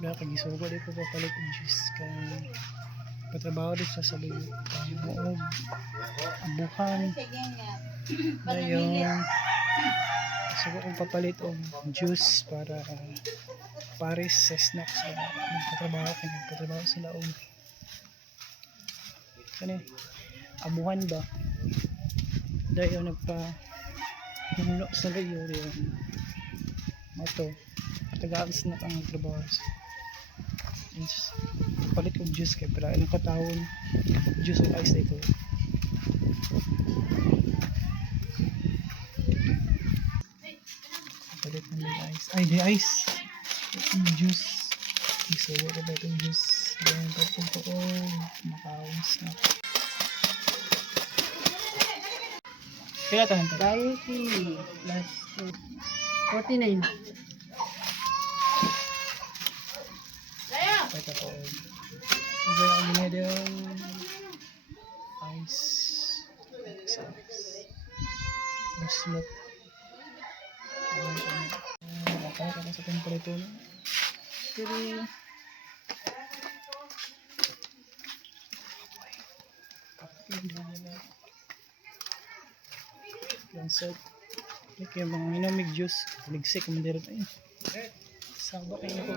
Wala kag isugo di ko papalit og juice kay patrabaho di sa saluyo. Buog abuhan. Dayon sugo kong papalit og juice para pares sa snacks para magpatrabaho sila og kani abuhan ba. Dayon nagpa hinuno sa layo diyan. Mato taga-alis na ang trabaho. Palit og juice kay para ilang katawon juice of ice dito. Palit ng ice. Ay, di ice. Juice. So, wala ba itong juice? Ganyan pa po makawang snack. Kaya tahan pa? Bayo si last 49. Ito po. Ito yung ginedong ice. Smoke. Nakakaya ka sa temperature. Pero yung set. Kaya mga minomig juice. Ligsik. Kumandirat ayun. Saba kayo ko.